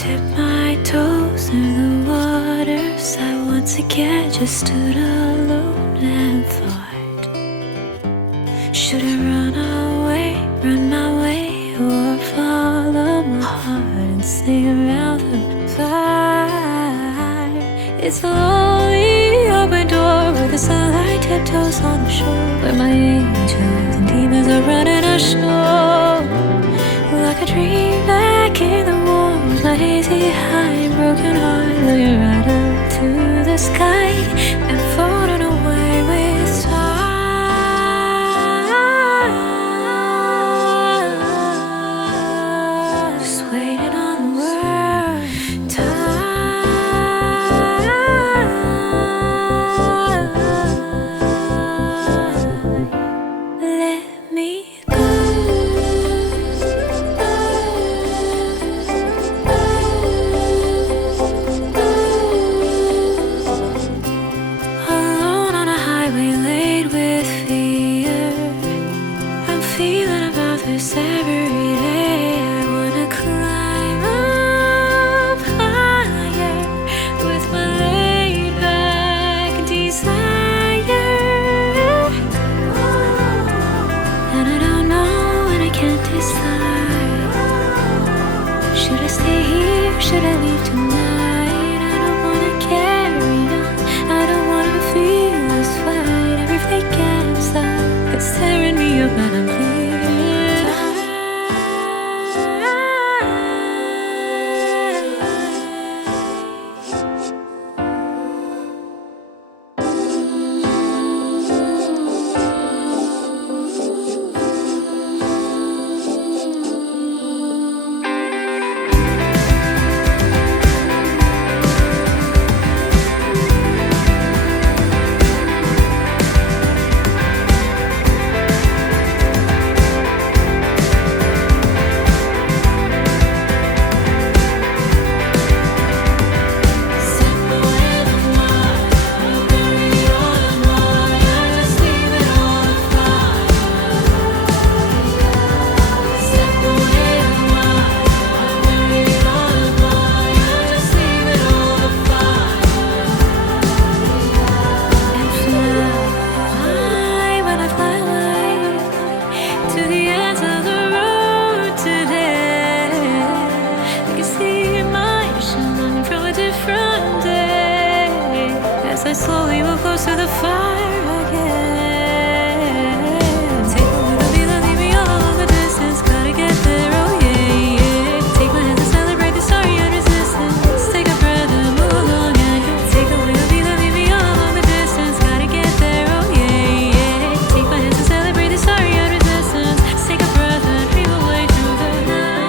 Dip my toes in the waters. I once again just stood alone and thought, should I run away, run my way, or follow my heart and sing around the fire? It's a lonely open door where the sunlight tiptoes on the shore, where my angels and demons are running ashore. Like a dream back in the warmth, my hazy high and broken heart, looking right up to the sky and floating away with time. Just waiting on the word time. Let me go. Alone on a highway laid with fear, I'm feeling about this every day. I wanna climb up higher with my laid back desire. And I don't know and I can't decide. Should I stay here? Should I leave tonight? I don't wanna carry on. I don't wanna feel this fight. Every fake answer is tearing me up and I'm clear. I slowly move close to the fire again. Take me with me, leave me all along the distance. Gotta get there, oh yeah, yeah. Take my hand and celebrate the sorry and resistance. Take a breath and move along and take away the me, leave me all along the distance. Gotta get there, oh yeah, yeah. Take my hand and celebrate the sorry and resistance. Take a breath and dream away through the night.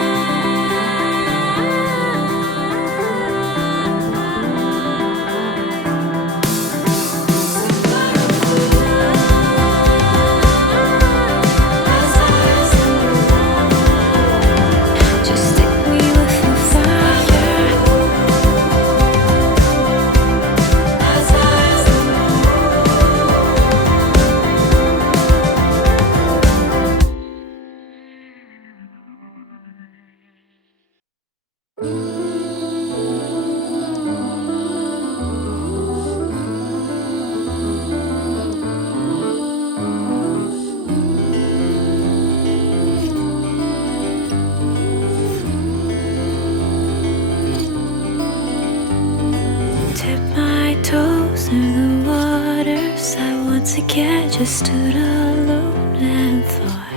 Dip my toes in the waters. I once again just stood alone and thought,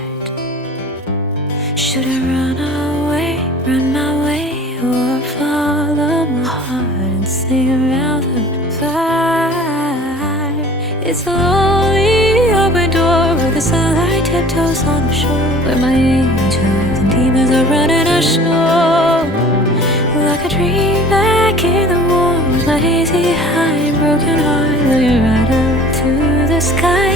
should I run away, run my way, or follow my heart and sing around the fire? It's a lonely open door where the sunlight tiptoes on the shore, where my angels and demons are running ashore. Like a dream back in the warmth, my hazy high and broken heart, looking right up to the sky